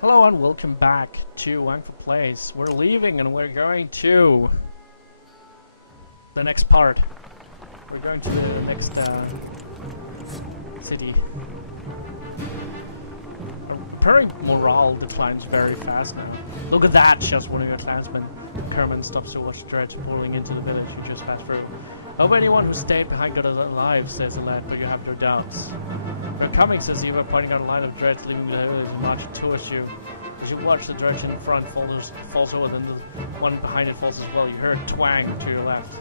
Hello and welcome back to Ankford Place. We're leaving and we're going to the next part. We're going to the next city. Apparently morale declines very fast now. Look at that! Just one of your clansmen. Kerman stops to watch the dredge rolling into the village you just passed through. Hope anyone who stayed behind got alive, says the lad, but you have your doubts. They're coming, says Eva, pointing out a line of dredge leaving the village and marching towards you. As you watch the dredge in front falls over, then the one behind it falls as well. You hear a twang to your left.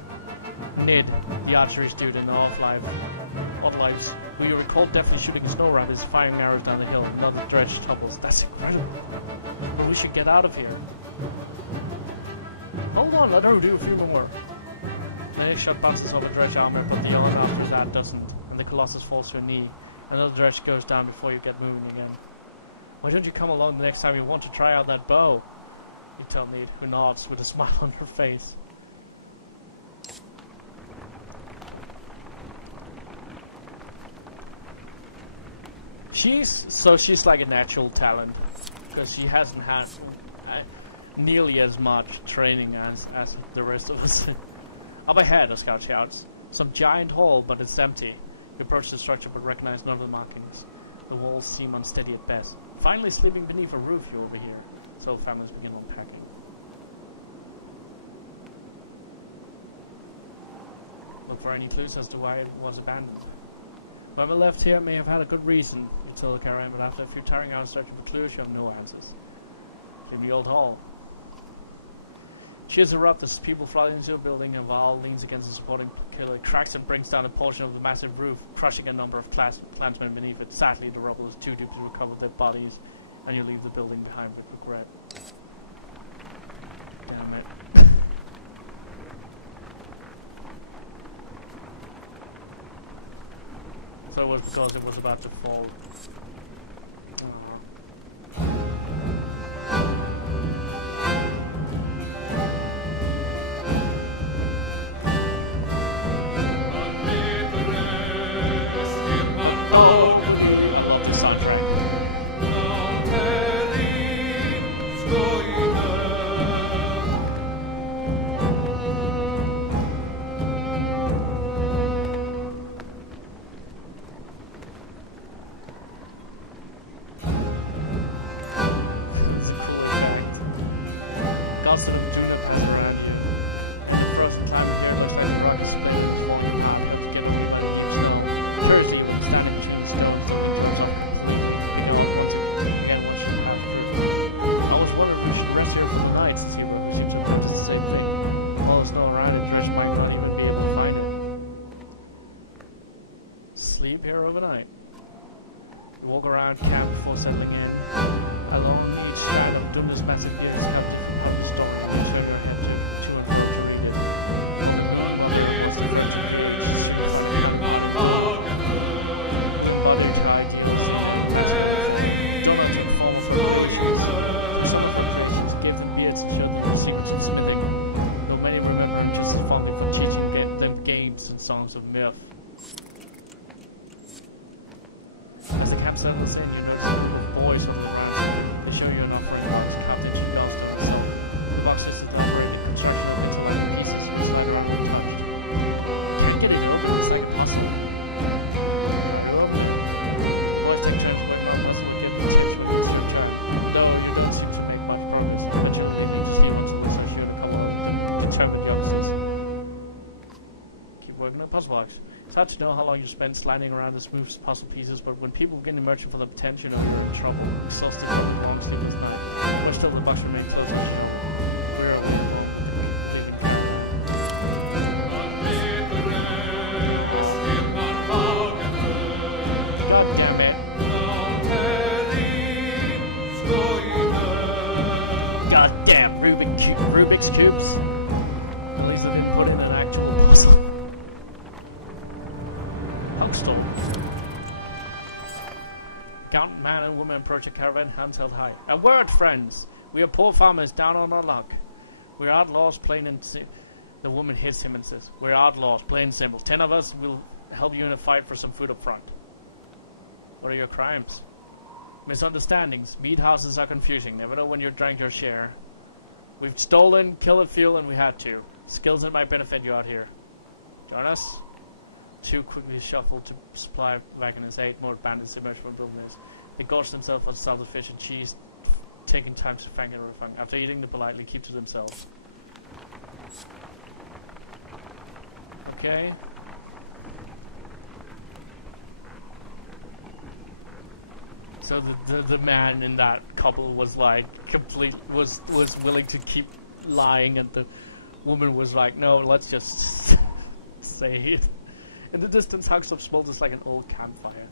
Nid, the archery student in the odd-lives, who you recall definitely shooting a snow rat, is firing arrows down the hill. Another dredge topples. That's incredible. We should get out of here. Hold on, let her do a few more. Then a shot bounces off a dredge armor, but the other after that doesn't, and the Colossus falls to a knee. Another dredge goes down before you get moving again. Why don't you come along the next time you want to try out that bow? You tell Nid, who nods with a smile on her face. She's like a natural talent, because she hasn't had nearly as much training as the rest of us. Up ahead, a scout shouts. Some giant hall, but it's empty. You approach the structure but recognize none of the markings. The walls seem unsteady at best. Finally sleeping beneath a roof, you overhear. So families begin unpacking. Look for any clues as to why it was abandoned. Whoever left here may have had a good reason, you tell the caravan, but after a few tiring hours searching for clues, you have no answers. In the old hall. Cheers erupt as people flood into a building, and Val leans against a supporting pillar, cracks and brings down a portion of the massive roof, crushing a number of clansmen beneath it. Sadly, the rubble is too deep to recover their bodies, and you leave the building behind with regret. Damn it. So it was because it was about to fall. Camp before settling in. Along each side of Dundas massive gears come up the stock and turn your head to 200 meters. Body try donating formal preparations. Some of the places gave them beards and showed them the secrets of smithing, though many remember him just as fondly for teaching them games and songs of myth. As the camp settles in, you notice a group of boys on the ground. They show you an offering box and have to two bells for themselves. The box is elaborated and constructed of interlocking pieces and slide around and touched. Can't get it open, it's like a puzzle. Boys take turns working on puzzle and get the attention of the structure. Though you don't seem to make much progress, eventually they can just hear onto the structure and a couple of determined youngsters. Keep working on the puzzle box. It's hard to know how long you spend sliding around the smooth puzzle pieces, but when people begin emerging from the tension, you're in trouble. Exhausted from a long sleepless night. But still, the box remains close to you. We're God damn it. God damn Rubik's Cubes. At least I didn't put in an actual puzzle. Count, man and woman approach a caravan, hands held high. A word, friends! We are poor farmers down on our luck. We're outlaws, plain and simple. The woman hits him and says, we're outlaws, plain and simple. 10 of us will help you in a fight for some food up front. What are your crimes? Misunderstandings. Meat houses are confusing. Never know when you're drank your share. We've stolen, killed and fuel, and we had to. Skills that might benefit you out here. Join us? Two quickly shuffled to supply wagon as 8 more bandits emerge from the wilderness. They gorge themselves on salted fish and cheese, taking time to fang and refang. After eating, they politely keep to themselves. Okay. So the man in that couple was like was willing to keep lying, and the woman was like, no, let's just say it. In the distance, hunks of smoke is like an old campfire.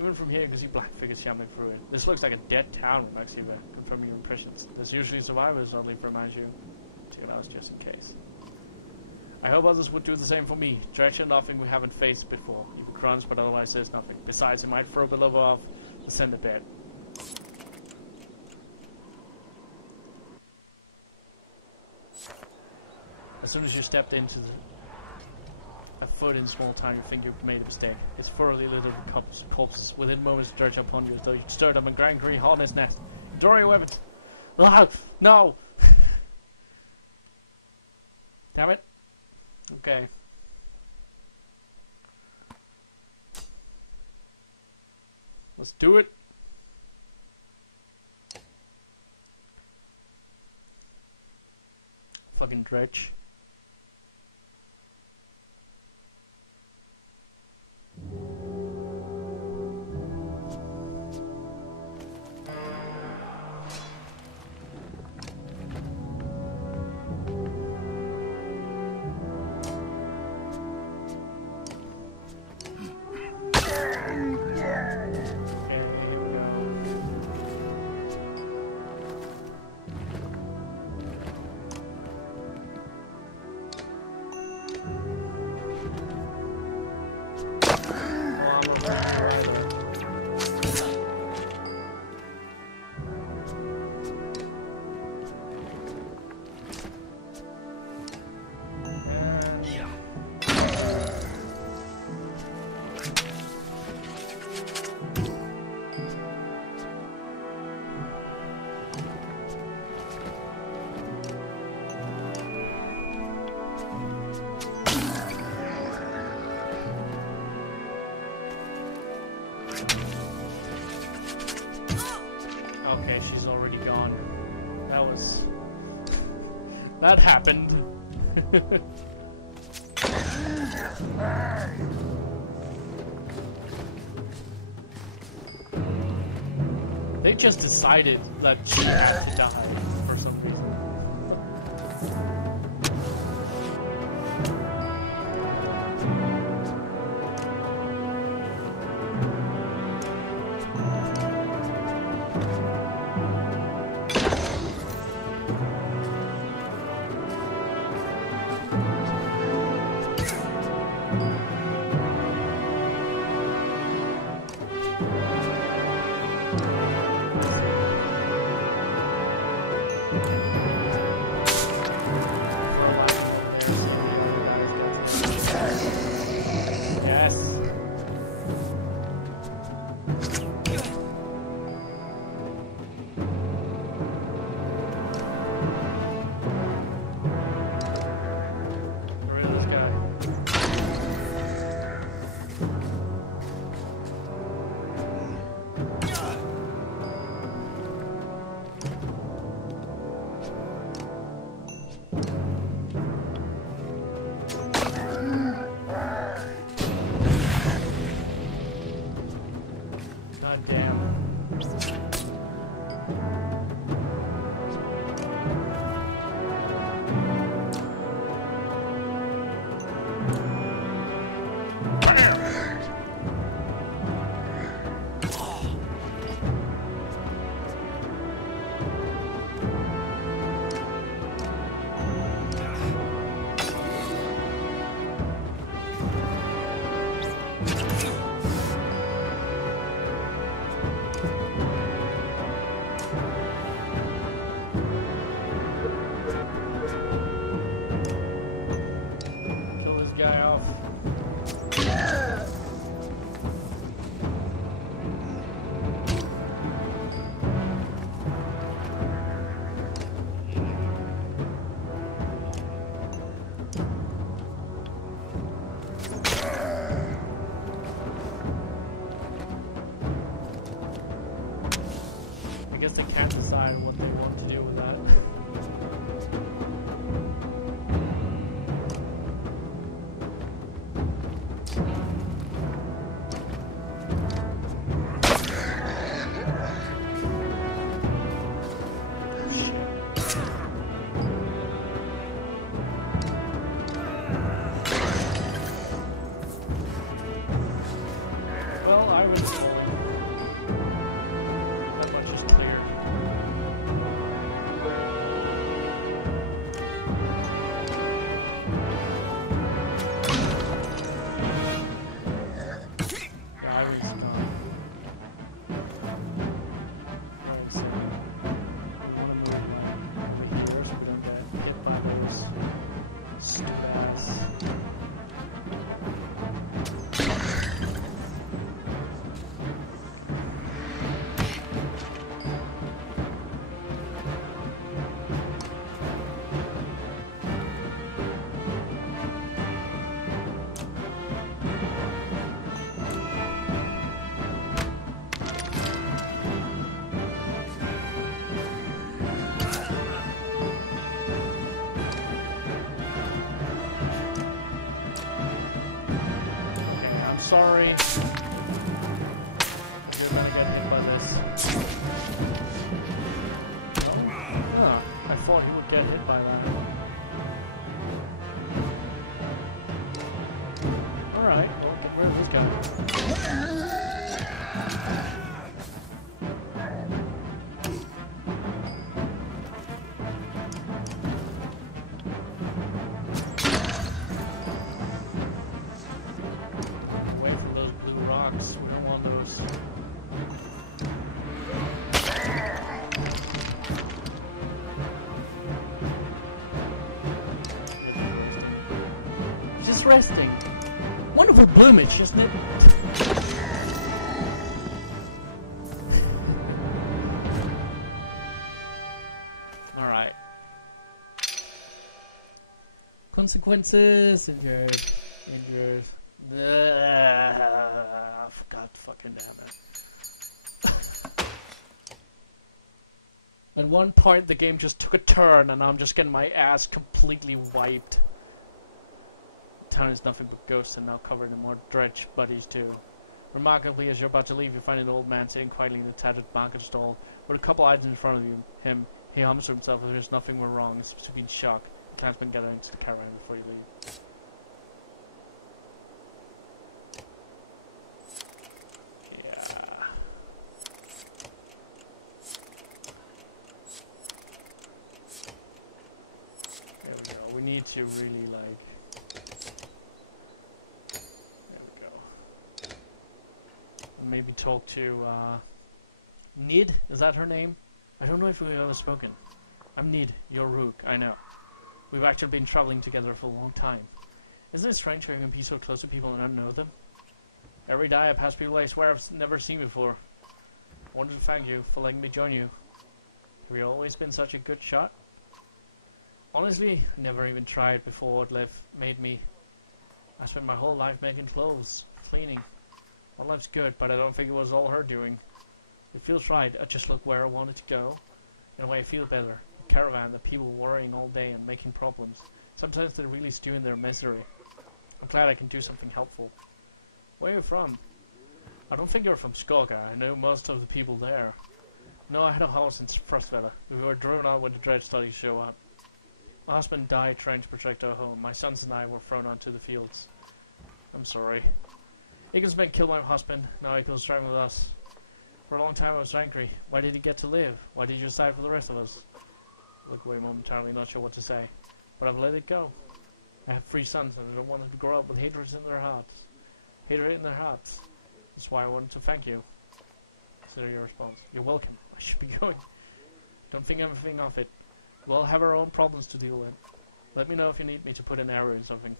Even from here, you can see black figures shambling through it. This looks like a dead town when I see that. Confirm your impressions. There's usually survivors, only to remind you. Check it out just in case. I hope others would do the same for me. Direction nothing we haven't faced before. Even grunts, but otherwise there's nothing. Besides, it might throw the level off the send a bit. As soon as you stepped into a foot in small town, you think you've made a mistake. It's thoroughly littered with corpses. Within moments, dirge upon you as though you stirred up a grand green hornet's nest. Draw your weapons. Ah, no! Damn it. Okay. Let's do it. Fucking dredge. Okay, she's already gone. That happened. They just decided that she had to die for some reason. guess they can't decide what they want to do with that. Sorry. You're gonna get hit by this. Huh. I thought you would get hit by that. Alright, well, get rid of this guy. Resting. Wonderful plumage, isn't it? Alright. Consequences. Injured. Injured. God fucking damn it. At one point the game just took a turn and I'm just getting my ass completely wiped. Town is nothing but ghosts and now covered in more dredge buddies too. Remarkably, as you're about to leave, you find an old man sitting quietly in a tattered market stall with a couple items in front of him. He hums to himself as there's nothing went wrong. He's supposed to be in shock. The clansmen gather into the caravan before you leave. Yeah. There we go. We need to really like. Maybe talk to Nid, is that her name? I don't know if we've ever spoken. I'm Nid, you're Rook, I know. We've actually been traveling together for a long time. Isn't it strange how you can be so close to people and not know them? Every day I pass people I swear I've never seen before. I wanted to thank you for letting me join you. Have you always been such a good shot? Honestly, I never even tried before it made me. I spent my whole life making clothes, cleaning. My life's good, but I don't think it was all her doing. It feels right. I just look where I wanted to go. In a way, I feel better. A caravan, the people worrying all day and making problems. Sometimes they really stew in their misery. I'm glad I can do something helpful. Where are you from? I don't think you're from Saga. I know most of the people there. No, I had a house in Frostweather. We were driven out when the dredge studies show up. My husband died trying to protect our home. My sons and I were thrown onto the fields. I'm sorry. Eagle's men killed my husband, now Eagle's driving with us. For a long time I was angry. Why did he get to live? Why did you decide for the rest of us? Look away momentarily, not sure what to say. But I've let it go. I have 3 sons and I don't want them to grow up with hatred in their hearts. Hatred in their hearts. That's why I wanted to thank you. Consider your response. You're welcome. I should be going. Don't think anything of it. We'll have our own problems to deal with. Let me know if you need me to put an arrow in something.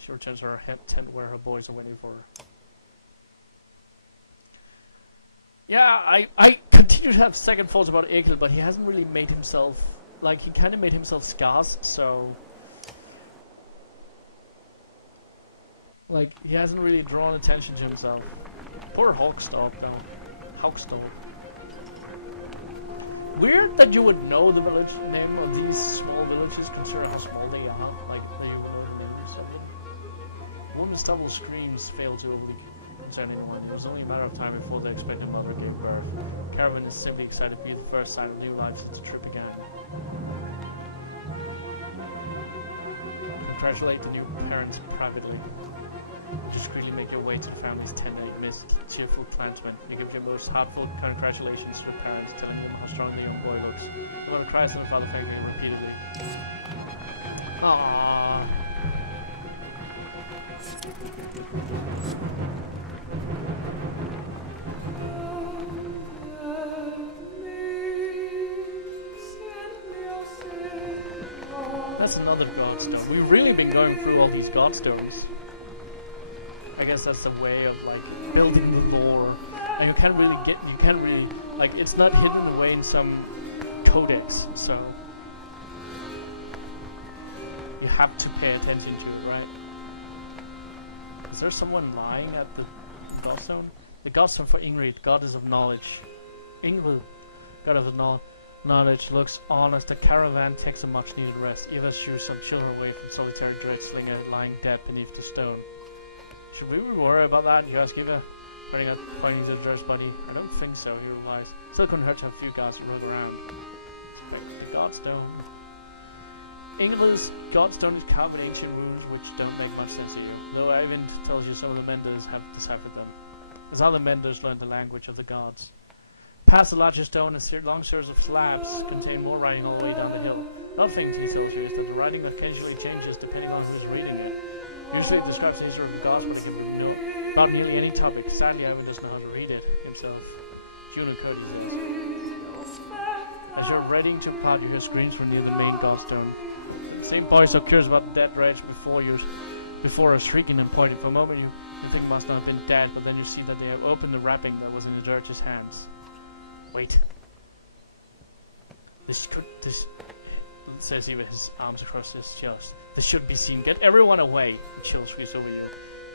She returns to her tent where her boys are waiting for her. Yeah, I continue to have second thoughts about Egil, but he hasn't really made himself... Like, he kind of made himself scarce, so... Like, he hasn't really drawn attention to himself. Poor Hawkstalk, though. Hawkstalk. weird that you would know the village name of these small villages, considering how small they are. Like, that you would know the villages of it. Woman's double screams failed to overly concern anyone. It was only a matter of time before the expected mother gave birth. Caravan is simply excited to be the first sign of new life since the trip began. Congratulate the new parents privately. Discreetly make your way to the family's tent amidst cheerful clansmen and give your most heartfelt congratulations to the parents, telling them how strong the young boy looks. The mother cries to the father thanking him repeatedly. Aww. That's another godstone. We've really been going through all these godstones. I guess that's the way of like building the lore, and you can't really like, it's not hidden away in some codex, so you have to pay attention to it, right? Is there someone lying at the godstone? The godstone for Ingrid, goddess of knowledge. Ingrid, god of the knowledge, looks on as the caravan takes a much needed rest. Eva shoos some children away from solitary dread slinger lying dead beneath the stone. Should we worry about that? You ask Eva, pointing to the Dread's body. I don't think so, he replies. Still couldn't hurt to have a few guards to run around. The godstone. Ingrid's godstone is carved with ancient runes which don't make much sense to you, though Eivind tells you some of the menders have deciphered them, as other menders learned the language of the gods. Past the larger stone, a long series of slabs contain more writing all the way down the hill. Another thing he tells you is that the writing occasionally changes depending on who's reading it. Usually it describes the history of the gods, but it can know about nearly any topic. Sadly, Eivind doesn't know how to read it himself. June and Cody says. As you're readying to part, you hear screams from near the main godstone. The same boy so curious about the dead rage before shrieking and pointing. For a moment you think must not have been dead, but then you see that they have opened the wrapping that was in the dirge's hands. Wait. This says he with his arms across his chest. This should be seen. Get everyone away! The chill sweeps over you.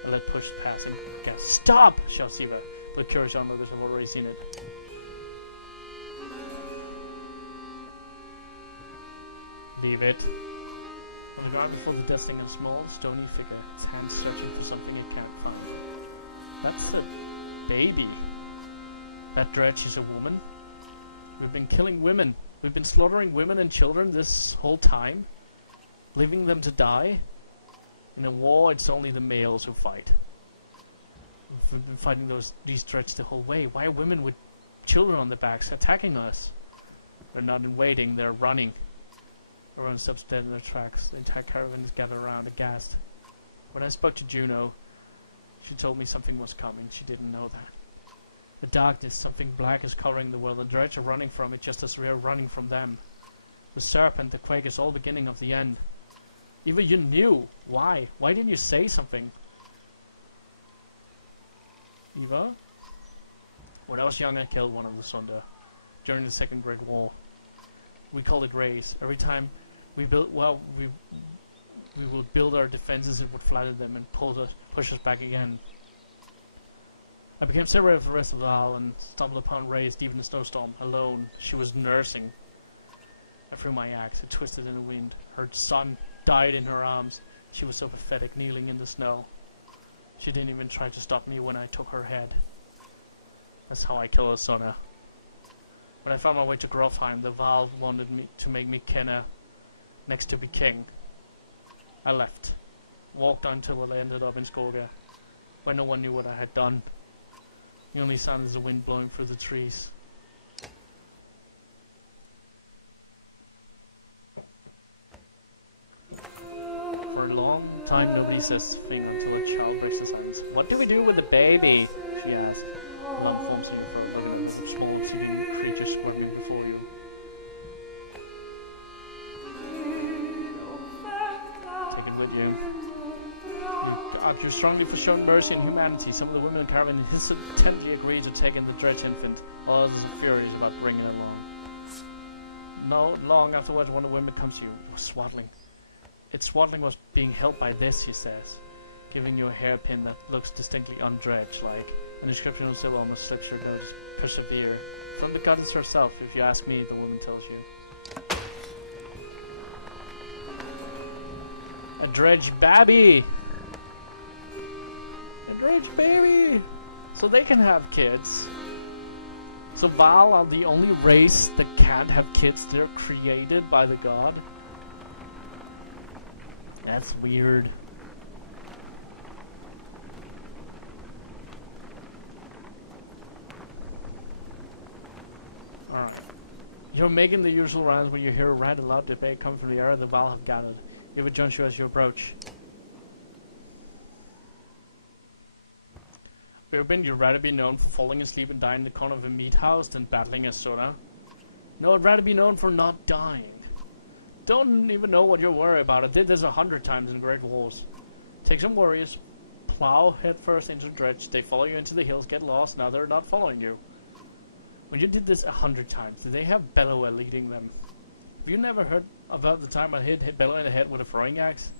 A lead pushed past him. Stop! Shouts Eva. The curious onlookers have already seen it. Leave it. On the ground before the desk standing a small, stony figure, its hands searching for something it can't find. That's a baby. That dredge is a woman. We've been killing women. We've been slaughtering women and children this whole time, leaving them to die. In a war, it's only the males who fight. We've been fighting these threats the whole way. Why are women with children on their backs attacking us? They're not invading, they're running. Everyone stops dead in their tracks. The entire caravan is gathered around, aghast. When I spoke to Juno, she told me something was coming. She didn't know that. The darkness, something black is covering the world. The dredge are running from it just as we are running from them. The serpent, the quake is all beginning of the end. Even you knew. Why? Why didn't you say something? Eva? When I was young, I killed one of the Sunda during the Second Great War. We called it race. Every time we built, we would build our defenses, it would flatter them and push us back again. I became separated from the rest of the Val and stumbled upon Ray deep in the snowstorm, alone. She was nursing. I threw my axe. It twisted in the wind. Her son died in her arms. She was so pathetic, kneeling in the snow. She didn't even try to stop me when I took her head. That's how I killed Sona. When I found my way to Grofheim, the Val wanted me to make me Kenna next to be king. I left. Walked until I ended up in Skoga, where no one knew what I had done. The only sound is the wind blowing through the trees. For a long time nobody says a thing until a child breaks the silence. What do we do with the baby? She asked. A lump forms in for a of small seeming creatures swimming before you. Take it with you. You argue strongly for showing mercy and humanity. Some of the women in the caravan hesitantly agreed to take in the dread infant. Others are furious about bringing it along. No, long afterwards, one of the women comes to you, swaddling. Its swaddling was being held by this, she says, giving you a hairpin that looks distinctly undredged-like. An inscription on silver almost slips your nose. Persevere. From the goddess herself, if you ask me, the woman tells you. A dredge baby! A dredge baby! So they can have kids. So Val are the only race that can't have kids. They're created by the god. That's weird. Alright. You're making the usual rounds when you hear a random loud debate coming from the area the Val have gathered. Give it John Show as you approach. Urban, you'd rather be known for falling asleep and dying in the corner of a meat house than battling a soda? No, I'd rather be known for not dying. Don't even know what you're worried about. I did this 100 times in Great Wars. Take some warriors, plow headfirst into the dredge, they follow you into the hills, get lost, now they're not following you. When you did this 100 times, did they have Bellowa leading them? Have you never heard about the time I hit Bellowa in the head with a throwing axe?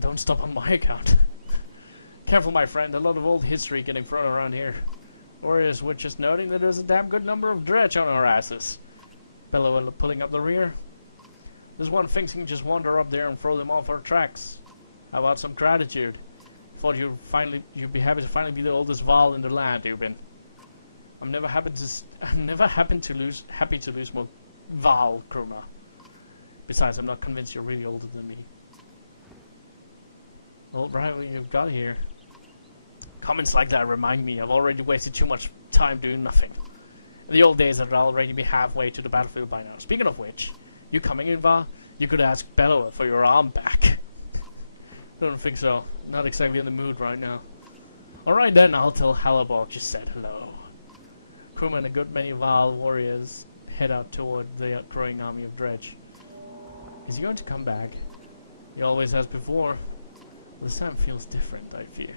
Don't stop on my account. Careful, my friend, a lot of old history getting thrown around here. Warriors were just noting that there's a damn good number of dredge on our asses. Bellowa pulling up the rear. There's one thinks he can just wander up there and throw them off our tracks. How about some gratitude? Thought you'd be happy to finally be the oldest Val in the land, Ubin. I'm never happy to lose more Val, Kruma. Besides, I'm not convinced you're really older than me. Well, right, what you've got here. Comments like that remind me I've already wasted too much time doing nothing. In the old days, I'd already be halfway to the battlefield by now. Speaking of which, you coming in, Val? You could ask Bellowa for your arm back. Don't think so. Not exactly in the mood right now. Alright then, I'll tell Halibok you said hello. Crewmen and a good many Val warriors head out toward the growing army of Dredge. Is he going to come back? He always has before. This time feels different, I fear.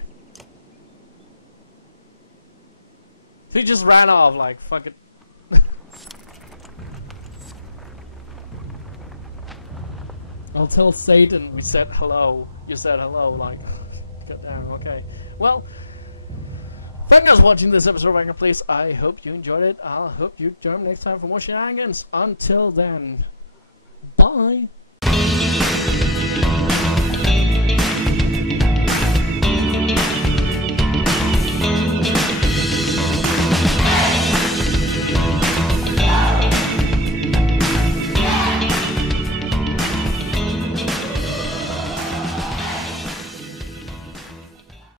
So he just ran off like, fuck it. I'll tell Satan we said hello. You said hello, like, goddamn, okay. Well, thank you for watching this episode of Anger Please. I hope you enjoyed it. I hope you join me next time for more shenanigans. Until then, bye.